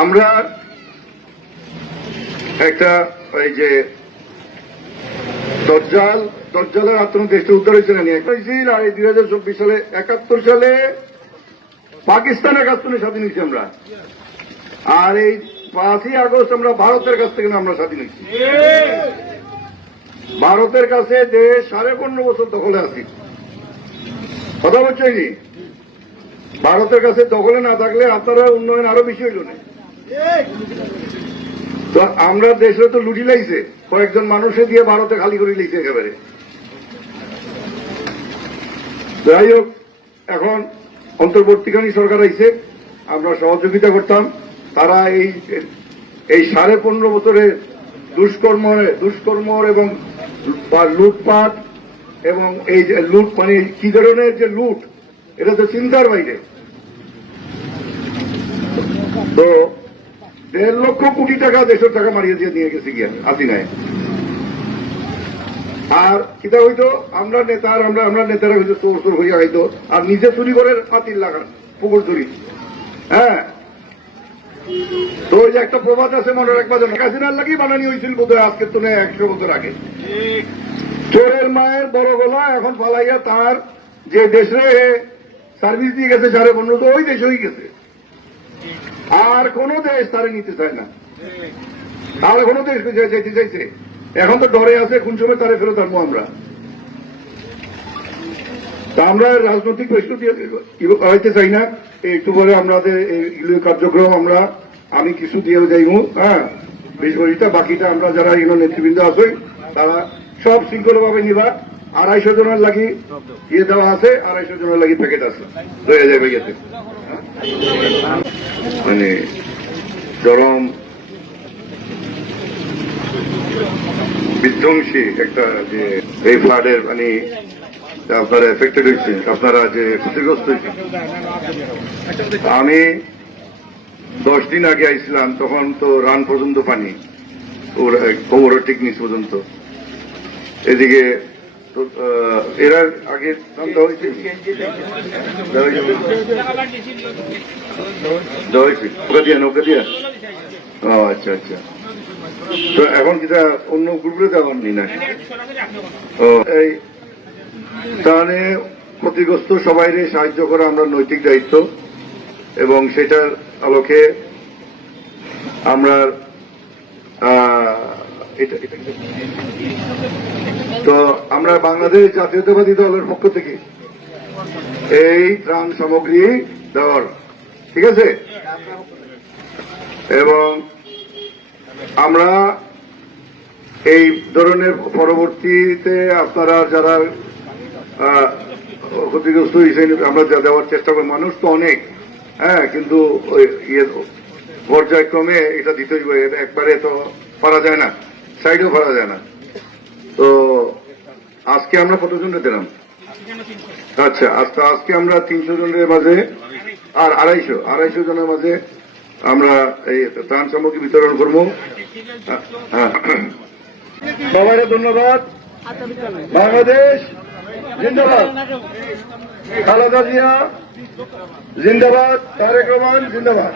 আমরা একটা ওই যে দজ্জালের আত্মন দেশটা উদ্ধার হয়েছে না নিয়ে আর এই 2024 সালে 71 সালে পাকিস্তান 71 স্বাধীন হয়েছি আমরা, আর এই 5ই আগস্ট আমরা ভারতের কাছ থেকে আমরা স্বাধীন হয়েছি। ভারতের কাছে দেশ 15.5 বছর দখলে আছি, কথা বলছি। ভারতের কাছে দখলে না থাকলে আপনারা উন্নয়ন আরো বেশি হইল না। তো আমরা দেশে তো লুটি লাইছে, কয়েকজন মানুষে দিয়ে ভারতে খালি করে লিখছে একেবারে। যাই হোক, এখন অন্তর্বর্তীকালীন সরকার আইছে, আমরা সহযোগিতা করতাম। তারা এই 15.5 বছরের দুষ্কর্ম এবং লুটপাট এবং এই যে লুট, মানে কি ধরনের যে লুট, এটা তো চিন্তার বাইরে। তো 1.5 লক্ষ কোটি টাকা দেশের টাকা মারিয়ে দিয়ে নিয়ে গেছে গিয়া হাসিনায়। আর কিতা হইতো, আমরা নেতারা হইতো চোর হইয়া হইতো, আর নিজে চুরি করে পাতিল লাগান পুকুর চুরি। হ্যাঁ, তো ওই যে একটা প্রবাদ আছে মনে রাখবা, হাসিনার লাগি বানানি হয়েছিল বোধ হয় আজকের তো 100 বছর আগে। চোরের মায়ের বড় গলা এখন পালাইয়া তার যে দেশে সার্ভিস দিয়ে গেছে 15.5, ওই দেশ হয়ে গেছে। আর কোন দেশ তারে নিতে চায় না, তাহলে কোন দেশ যেতে চাইছে, এখন তো ডরে আছে কোন সময় তারে ফেরত আনবো আমরা। তা আমরা রাজনৈতিক প্রস্তুতি হইতে চাই না। একটু বলে আমাদের এই কার্যক্রম আমি কিছু দিয়ে যাইব, হ্যাঁ, 20 বছরটা, বাকিটা আমরা যারা এগুলো নেতৃবৃন্দ আছে তারা সব শৃঙ্খলভাবে নিবা। 250 জনের লাগি ইয়ে দেওয়া আছে, 250 জনের লাগি প্যাকেট আছে, হয়ে যাবে গেছে। মানে চরম বিধ্বংসী একটা যে এই ফ্লাডের মানে আপনারা এফেক্টেড হয়েছে, আপনারা যে ক্ষতিগ্রস্ত হয়েছে। আমি 10 দিন আগে আইছিলাম, তখন তো রান পর্যন্ত পানি, কোমরের ঠিক নিচ পর্যন্ত। এদিকে এরা আগে হয়েছে নৌকা দিয়া। ও আচ্ছা আচ্ছা, তো এখন যেটা অন্য গ্রুপে দেওয়া নি না। ও এই তাহলে ক্ষতিগ্রস্ত সবাই সাহায্য করা আমরা নৈতিক দায়িত্ব, এবং সেটার আলোকে আমরা তো আমরা বাংলাদেশ জাতীয়তাবাদী দলের পক্ষ থেকে এই ত্রাণ সামগ্রী দেওয়ার, ঠিক আছে। এবং আমরা এই ধরনের পরবর্তীতে আপনারা যারা ক্ষতিগ্রস্ত হয়েছেন আমরা দেওয়ার চেষ্টা করি। মানুষ তো অনেক, হ্যাঁ, কিন্তু পর্যায়ক্রমে এটা দিতে হইবে, একবারে তো পারা যায় না, সাইডেও পারা যায় না। তো আজকে আমরা কতজনকে দিলাম? আচ্ছা, আজকে আমরা 300 জনের মাঝে আর 250 জনের মাঝে আমরা এই ত্রাণ সামগ্রী বিতরণ করবো। সবাই ধন্যবাদ। বাংলাদেশ জিন্দাবাদ, খালেদা জিয়া জিন্দাবাদ, তারেক রহমান জিন্দাবাদ।